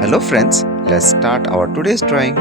Hello friends, let's start our today's drawing.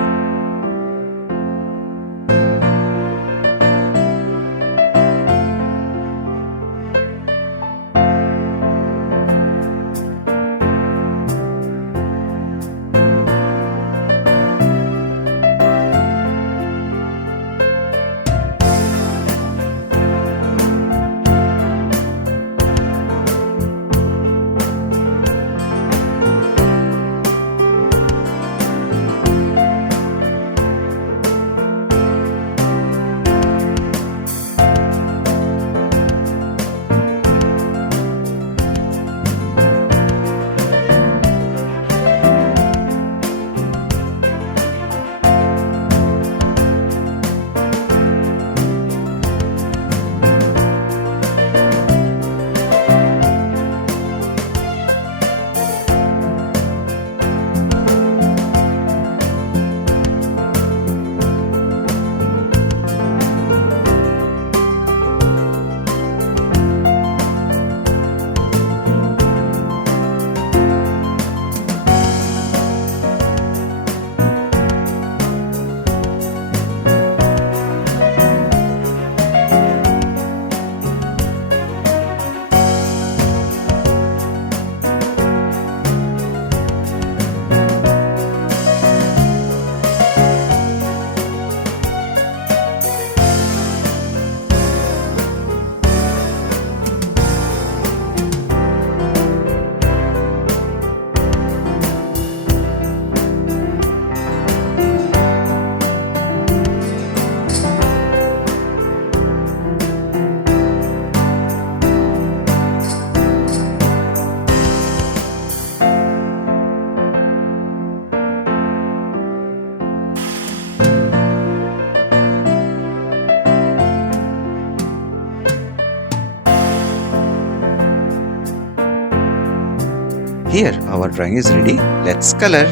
Here our drawing is ready. Let's color.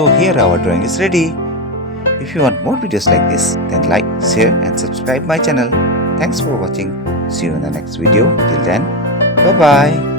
So here our drawing is ready. If you want more videos like this, then like, share and subscribe my channel. Thanks for watching. See you in the next video. Till then, bye bye.